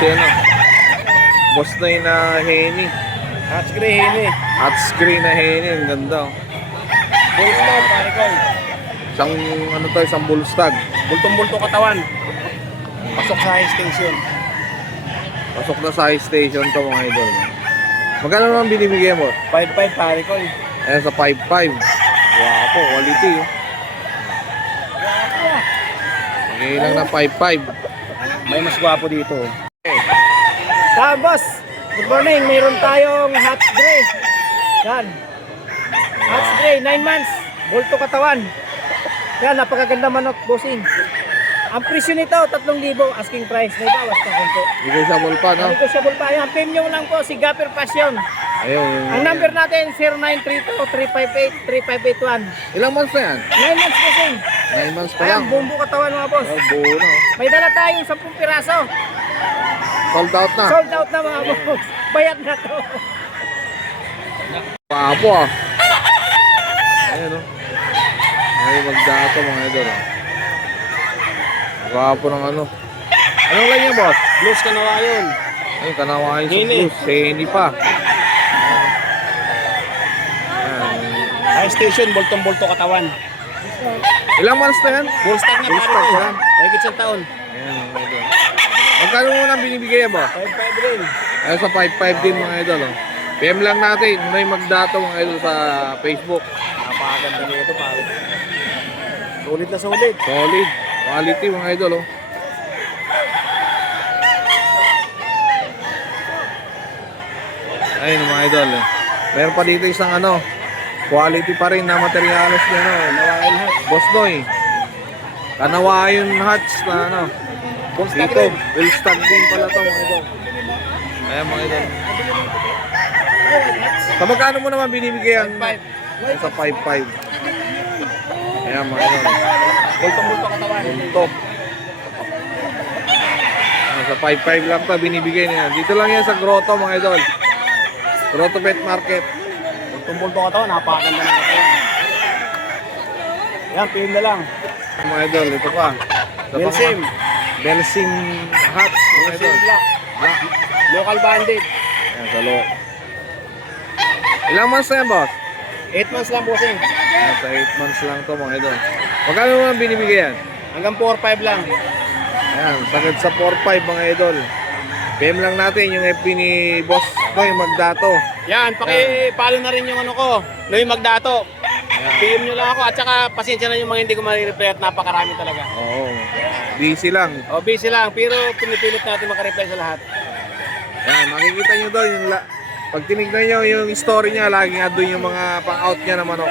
si ano, boss na yun na Henny. Hatch gray Henny. Hot screen na Henny, ang ganda. Bullstag, pare ko. Isang ano to, isang bullstag. Bultong-bulto katawan. Pasok sa high station. Pasok na sa high station to mga idol. Magkano naman binibigyan mo? 5-5 pare ko. Ayan sa 5.5. Wapo, quality. Okay lang na 5.5. May mas gwapo dito. Boss, good morning. Mayroon tayong Hatch gray. Yan. Hatch gray, 9 months. Bulto katawan. Yan, napakaganda manok, bossing. Ang presyo nito, 3,000 asking price. May bawas pa konti. Negotiable pa, no? Negotiable pa. Yan, premium lang po si Gapper Passion. Ayun. Ang number natin, 0932-358-3581. Ilang months na yan? 9 months bossing. 9 months pa Ayan, lang. bumbu katawan mga boss. Oh, buo na. May dala tayong 10 piraso. Sold out na. Sold out na mga boss. Bayad na to. Wapo ah. Ayan o. Ay, magdato mga idol. Wapo ng ano. Anong line niya, boss? Blues ka na yun. Ayun, kanawain sa Henny. plus. Henny pa. Ayan. High station, bultong-bulto katawan. Ilang months na yan? Bullstag na Bullstag pare ko. na. Mahigit sa taon. Ayan mga idol. Magkano muna binibigay mo? 5-5 rin. Ayun sa 5.5 din mga idol. Oh. PM lang natin. May magdato mga idol sa Facebook. Napakaganda nito pare. Sulit na sulit. Solid. Quality mga idol. Oh. Ayun mga idol. Meron pa dito isang ano. Quality pa rin na materialis niya. No? Nawain hat. Boss Noy. Kanawayon hats na ano. Bullstag Dito. rin. Bullstag din pala to mga idol. Ayan mga idol. Sa magkano mo naman binibigay ang 5-5. ay, sa 5.5. Ayan mga idol. Bultong-bulto katawan. Top. Sa 5.5 lang to binibigay niya. Dito lang yan sa Grotto mga idol. Grotto Pet Market. Bultong-bulto katawan. Napakaganda na katawan. Yan, PM na lang. Mga idol, ito pa. Belsim. Belsim hats mga idol. Belsim black. Black. Local bandit. Ayan sa loob. Ilang months na yan, boss? 8 months lang bossing. Ayan, sa 8 months lang to mga idol. Magkano naman binibigay yan? Hanggang 4-5 lang. Ayan, sagad sa 4.5 mga idol. PM lang natin yung FB ni Boss Noy Magdato. Yan, paki-follow na rin yung ano ko. Noy Magdato. Ayan. PM nyo lang ako at saka pasensya na yung mga hindi ko ma-reply at napakarami talaga. Oo. Busy lang. O busy lang pero pinipilit natin makareply sa lahat. Ayan, makikita nyo doon yung pag tinignan nyo yung story niya, laging doon yung mga pang-out niya na manok.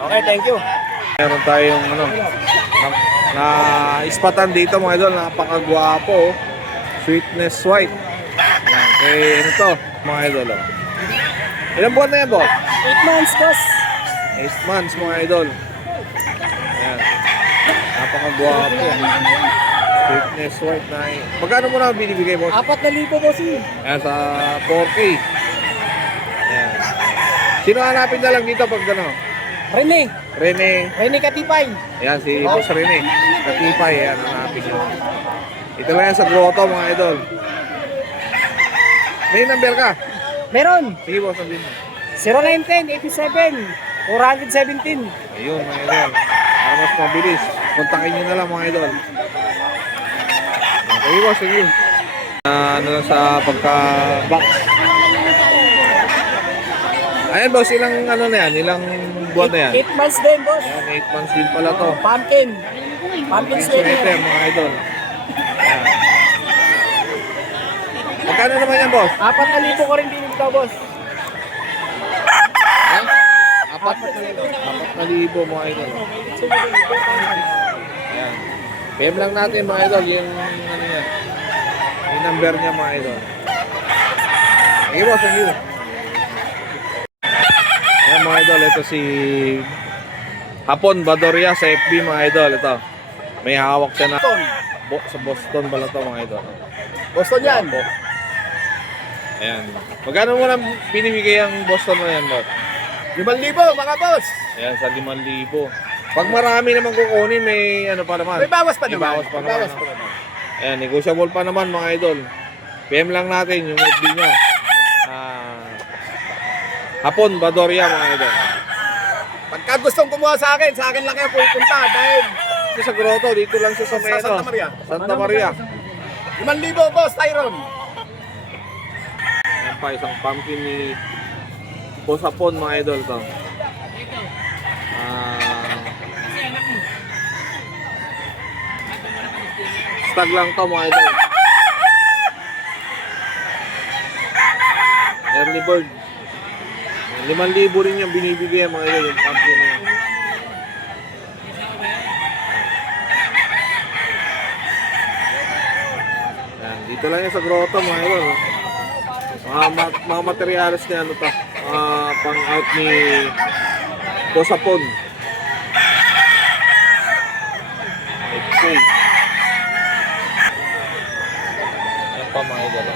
Okay, thank you. Meron tayong ano, na ispatan dito mga idol, napakagwapo. Oh. Sweetness white. Ayan, kaya ano to, mga idol. Oh. Ilang buwan na yan, boss? 8 months, boss. 8 months mga idol. Ayan. Napakagwapo. Sweetness white na magkano mo na binibigay, boss? 4,000 bossing. Ayan, sa 4K. Ayan. Sino hanapin na lang dito pag ano? Rene. Rene. Katipay. Ayan, si Boss Rene. Katipay, ayan, hanapin nyo. Ito lang yan sa Grotto mga idol. May number ka? Meron. Sige, boss, sabihin mo. 0910-87-417. Ayun, mga idol. Para mas mabilis. Kontakin nyo na lang mga idol. Okay, boss, sige. Ano lang sa pagka-box. Ayan, boss, ilang ano na yan? Ilang buwan na yan? 8 months din, boss. Ayan, 8 months din pala to. Pumpkin. Pumpkin Sweater, sweater. mga idol. Ayan. Magkano naman yan, boss? 4,000 ko rin din ito, boss. Ha? 4,000 mga idol. Ayan. PM lang natin mga idol, yung ano niya. Yung number niya mga idol. Sige boss, thank you. Ayan mga idol, ito si Hapon Badoria sa FB mga idol. Ito, may hawak siya na sa Boston pala to mga idol. Boston yan. Ayan. Magkano mo lang binibigay ang Boston mo yan, boss? 5,000 mga boss. Ayan, sa 5,000. Pag marami naman kukunin, may ano pa naman. May bawas pa May naman. bawas pa May naman. bawas pa naman. Ayan, negotiable pa naman mga idol. PM lang natin yung FB niya. Hapon, Badoria mga idol. Pagka gustong kumuha sa akin lang kayo pupunta dahil Dito sa Grotto, dito lang siya sa sa Santa Maria. Santa Maria. 5,000 boss, Tyron. Ayan pa, isang pumpkin ni Boss Hapon mga idol to. Stag lang to mga idol. Early bird. 5,000 rin yung binibigay mga idol, yung pumpkin na yun. Ayan, dito lang yan sa Grotto mga idol. Mga materyales niya ano to, pang out ni Boss Hapon. Okay. Yan pa mga idol.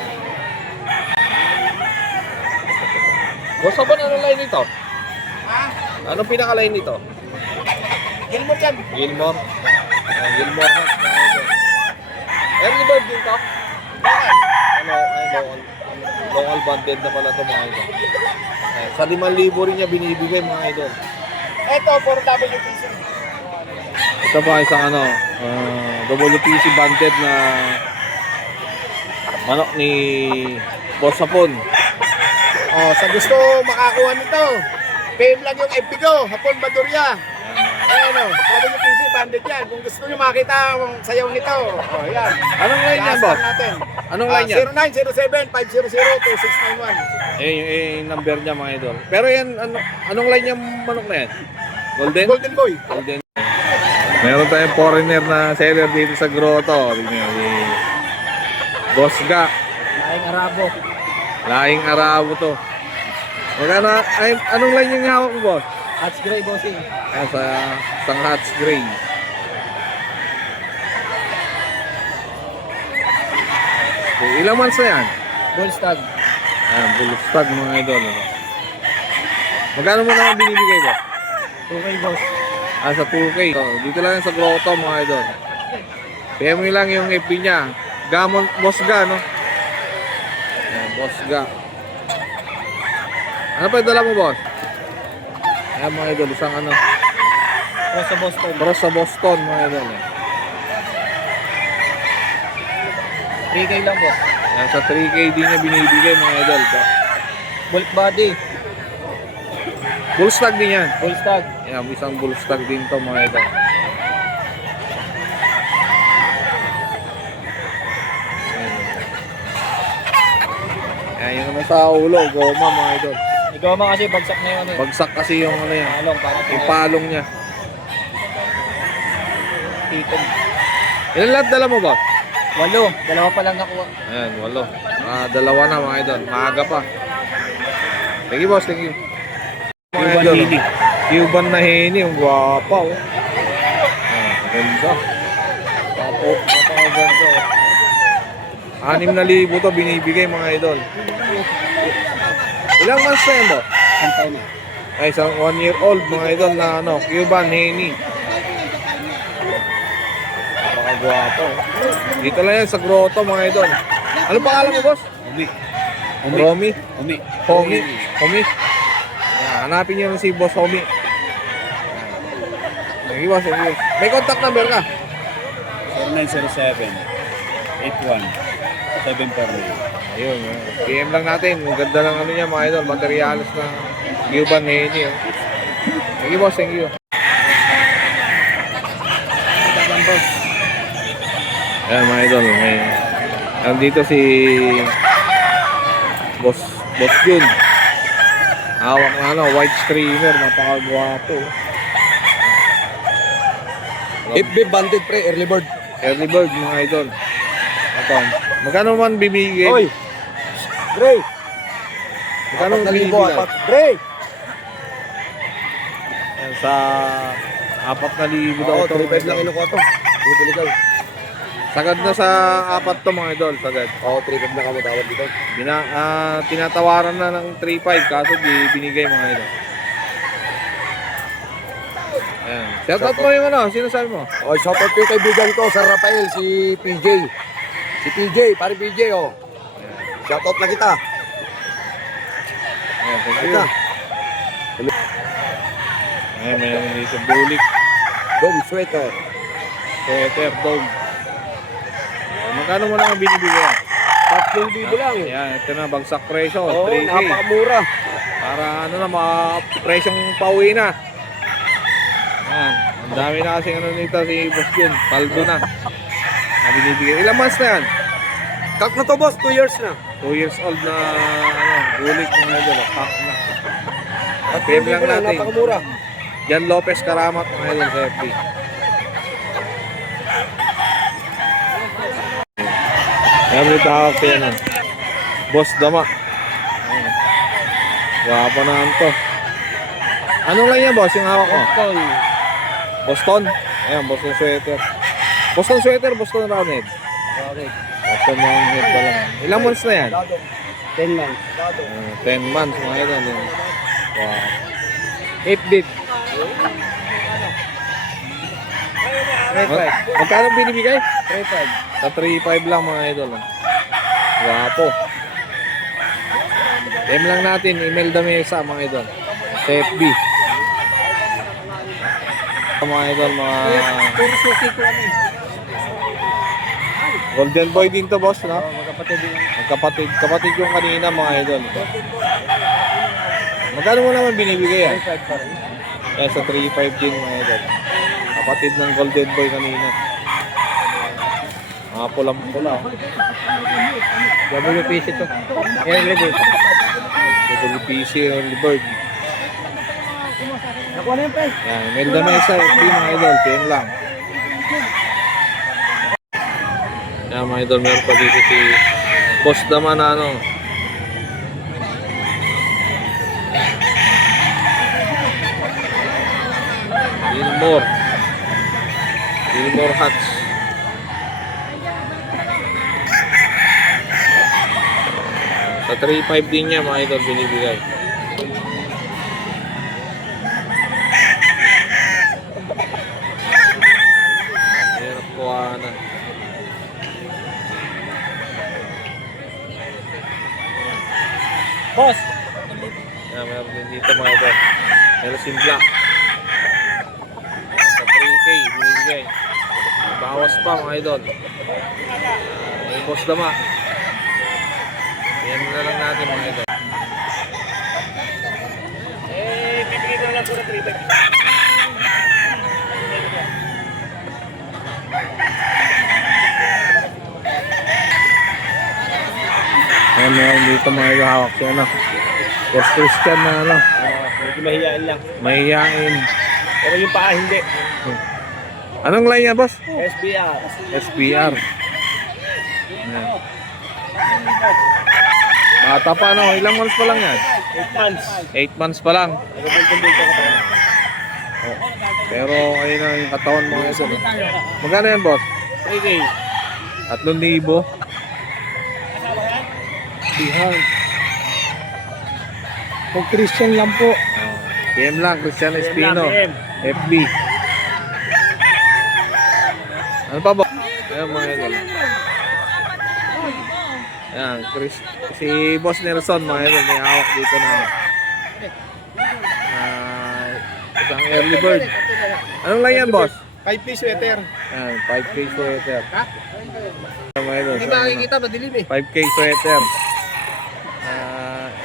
Boss Hapon, anong line nito? Anong pinaka-line nito? Gilmore yan. Gilmore. Gilmore Hats mga idol. Early bird din to? Local banded na pala to mga idol. Sa 5,000 rin niya binibigay mga idol. Ito, for WPC. Ito pa isang WPC banded na manok ni Boss Hapon. Oh, sa gusto makakuha nito, PM lang yung FB ko, Hapon Badoria. Ayan o, WPC bandit yan. Kung gusto nyo makita ang sayaw nito, oh, yan. Anong line yan, boss? Natin. Anong line yan? 0907-500-2691. Yung number niya mga idol. Pero yan, anong line yung manok na yan? Golden? Golden Boy. Golden. Meron tayong foreigner na seller dito sa Grotto. Tingnan niyo, si Boss Ga. Laing Arabo. Laing Arabo to. Magkano, anong line yung hawak mo, boss? Hats Gray, bossing. Ayan, sa isang Hats Gray. Okay, ilang months na yan? Bull Stag. Ayan, bull stag mga idol. Magkano mo naman binibigay ba? 2K, boss. Sa 2K. So, dito lang yan sa Grotto mga idol. PM nyo lang yung FB niya. Gamon, Boss Ga, no? Ayan, Boss Ga. Ano pa yung dala mo, boss? Ayan mga idol, isang ano. Cross sa Boston. Cross sa Boston mga idol. 3K lang, boss. Ayan, sa 3K din niya binibigay mga idol. Bulk body. Bull stag din yan. Bull Stag. Ayan, isang bull stag din to mga idol. Ayan, yung ano sa ulo, goma mga idol. Ikaw man kasi bagsak na yun. Bagsak kasi yung ano yan. Along, parang Yung palong niya. titog. Ilan lahat dala mo ba? 8. Dalawa pa lang nakuha. Ayan, 8. Dalawa na mga idol. Maaga pa. Thank you, boss. Thank you. Cuban Idol, Henny. Cuban na Henny. Ang gwapa, oh. Ganda. Tapo. Napakaganda, oh. 6,000 to binibigay mga idol. Ilang months na yun, bo? Antay na. Ay, isang 1 year old mga idol na ano, Cuban Henny. Napakagwapo. Dito lang yan sa Grotto mga idol. Ano pangalan mo, boss? Umi. Romy? Umi. Homi. Homi. Yan, hanapin niyo lang si Boss Homi. Thank you, boss. Thank you. May contact number ka? 0907-81-749. Ayun. PM lang natin. Ang ganda ng ano niya mga idol. Materialis na Cuban Henny. Oh. Thank you, boss. Thank you. Ayan mga idol. May nandito si Boss Jun. Hawak na ano, white streamer. Napakagwapo. FB bandit pre, early bird. Early bird mga idol. Ito. Magkano man bibigay? Oy. Gray. Magkano man 4,000 bibigay? apat. Gray. Ayan, sa 4,000 daw Oo, ito. 3,500 lang inukuha to. Dito legal. Sagad na sa 4 to mga idol. Sagad. Oo, 3,500 lang ako tawad dito. Tinatawaran na ng 3,500 kaso di binigay mga idol. Ayan. Shout out mo yung ano, sino sabi mo? Oh, shoutout ko yung kaibigan ko sa Rafael, si PJ. Si PJ, pare PJ, oh. Shoutout na kita. Ayan, thank you. Ika. Ayan, mayroon dito bulik. Dom sweater. Sweater, dog. Magkano mo lang ang binibigyan? 3,000 lang. Ayan, ito na, bagsak presyo. Oo, 3K. napakamura. Para ano na, mga presyong pauwi na. Ayan, ang dami na kasi ano nito si Boss Jun. Paldo na. Na binibigyan. Ilang months na yan? Kak na to, boss. 2 years na. 2 years old na ano, bulik mga idol. Pack na. At PM lang natin. napakamura. Jan Lopez Karamat mga idol sa FB. Ayan, may tawag siya na. Boss Dama. Ayan. Wapa na to. Anong line yan, boss? Yung hawak mo? Boston. Ayan, Boston sweater. Boston sweater, Boston roundhead. Boston roundhead pa lang. Ilang months na yan? 10 months. 10 months mga idol. Wow. 8 bit. Magkano binibigay? 3,500. Sa 3.5 lang mga idol. Wapo. PM lang natin, email dami sa mga idol. Sa FB. Mga idol, mga Puro suki ko ano eh. Golden Boy din to, boss, no? Magkapatid din. Magkapatid. Kapatid yung kanina, mga idol. Magkano mo naman binibigay yan? 3,500 pa rin. Kaya sa 3.5 din, mga idol. Kapatid ng Golden Boy kanina. Mga pulang-pula. WPC to. Early bird. WPC, Early Bird. Nakuha na yung price. Yan, email dami sa FB, mga idol. PM lang. Yan, mga idol, meron pa dito si Boss Dama na ano. Gilmore Hats. Sa 3.5 din niya mga idol binibigay. Ayan, kuha na. Boss! Yan, meron din dito mga idol. Meron sin black. Sa 3K binibigay. Bawas pa mga idol. May Boss Dama. Yan na lang natin mga idol. Bibigyan na lang po na 3,500. Ayan, meron dito mga idol hawak siya na. Boss Christian na ano. Medyo mahihain lang. Mahihain. Pero yung paa hindi. Anong line yan, boss? SBR. SPR. Ayan. Bata pa no, ilang months pa lang yan? 8 months. 8 months pa lang. Nagabultong-bulto ka pa. Oh. Pero ayun na yung katawan mga idol. Magkano yan, boss? 3K. 3,000. Bihang. Kung Christian lang po. PM lang, Christian Espino. PM. FB. Ano pa ba? Ayun mga idol. Ayan, si Boss Nelson mga idol, may hawak dito na isang early bird. Anong lang yan, boss? 5-piece sweater. Ayan, 5K sweater. Mga idol, Hindi makikita, madilim eh. 5K sweater.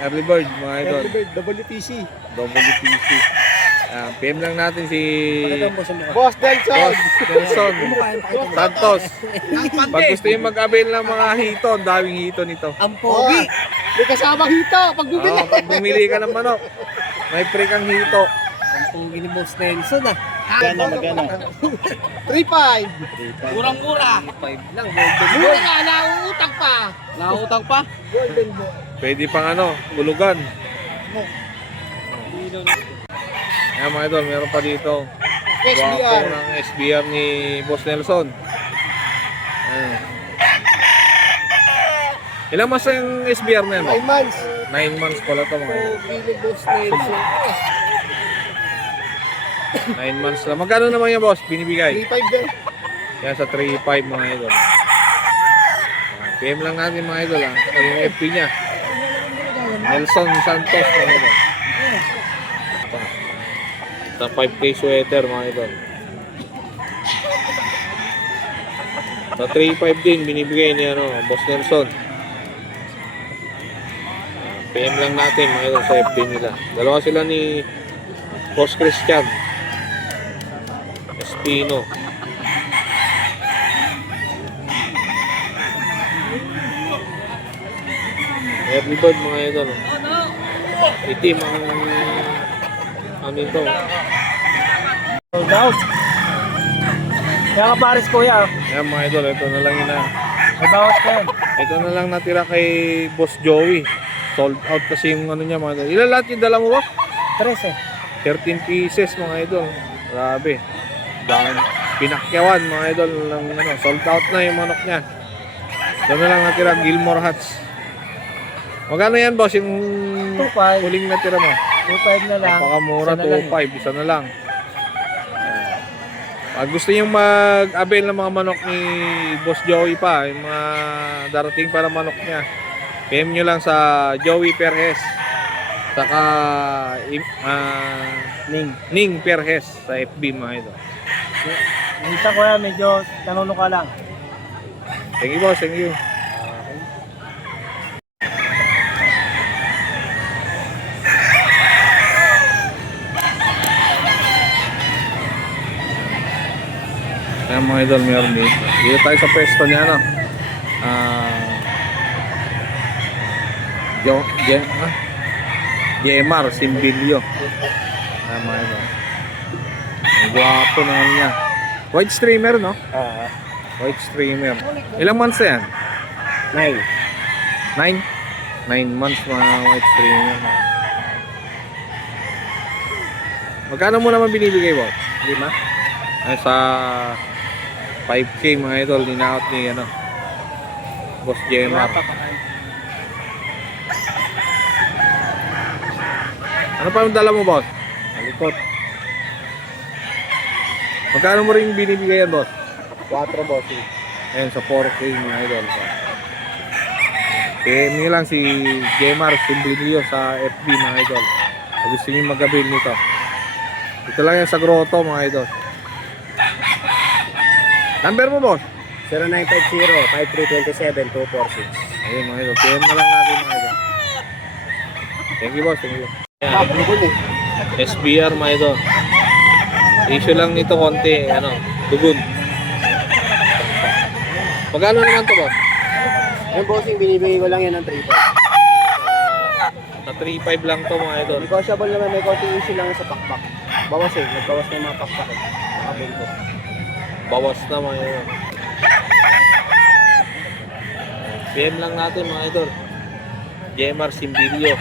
Early bird mga idol. WPC. WPC. PM lang natin si Boss Delson. Boss Nelson Santos. Pag gusto yung mag-avail ng mga hito, ang daming hito nito. Ang pogi. May kasamang hito pag bumili. Pag bumili ka ng manok, may free kang hito. Ang pogi ni Boss Nelson ah. Magana. 3,500. Murang-mura. 5 lang. Mura nga, nauutang pa. Nautang pa. Golden boy. Pwede pang ano, bulugan. Ayan mga idol, meron pa dito. SBR. Guwapo ng SBR ni Boss Nelson. Ayan. Ilang months na yung SBR na yan? 9 months. 9 months pala ito mga idol. Pili Boss Nelson. 9 months lang. Magkano naman yung boss? Binibigay? 3,500 din. Yan sa 3.5 mga idol. PM lang natin mga idol ha. Yung FB niya. Nelson Santos mga idol. Sa 5K sweater mga idol. Sa 3.5 din binibigay ni ano, Boss Nelson. PM lang natin mga idol sa FB nila. Dalawa sila ni Boss Christian Espino. Early bird mga idol. Itim ang ano ito. Sold out. Kaya ka pares kuya. Yan mga idol, ito na lang yun na. May bawas ka yan. Ito na lang natira kay Boss Joey. Sold out kasi yung ano niya mga idol. Ilan lahat yung dala mo ba? 13. 13 pieces mga idol. Grabe. Dahil pinakyawan mga idol ng ano, sold out na yung manok niya. Ito na lang natira Gilmore Hats. Magkano yan boss yung 2.5. huling natira mo? 2.5 na lang. Napakamura, Isa na lang. 2.5, isa na lang. Pag gusto nyo mag-avail ng mga manok ni Boss Joey pa, yung mga darating para manok niya, PM nyo lang sa Joey Perez. Saka Ning Perez sa FB mga ito. Yung isa kuya, medyo nanunuka lang. Thank you boss, thank you. Ayan mga idol, meron dito. Dito tayo sa pwesto niya, ano? Jemar Simbilio. Ayan mga idol. Ang gwapo na ano niya. White streamer, no? White streamer. Ilang months na yan? 9. 9 months mga white streamer. Magkano mo naman binibigay, boss? 5. Ay, sa 5K mga idol, ninaot ni ano, Boss Jemar. Ano pa yung dala mo, boss? Malikot. Magkano mo rin binibigay yan, boss? 4 bossing. Ayan, sa 4K mga idol. PM nyo lang si Jemar Simbilio sa FB mga idol. Kung gusto nyo mag-avail nito. Ito lang yan sa grotto mga idol. Number mo, boss? 0950-5327-246. Ayun mga idol. PM na lang natin mga idol. Thank you, boss. Thank you. SBR mga idol. Issue lang nito konti, ano, dugun. Magkano naman to, boss? Yung bossing, binibigay ko lang yan ng 3.5. Sa 3.5 lang to mga idol. Negotiable naman, may konting issue lang sa pakpak. Bawas nagbawas na yung mga pakpak. Nakabunto. Bawas na mga idol. PM lang natin mga idol. Jemar Simbilio.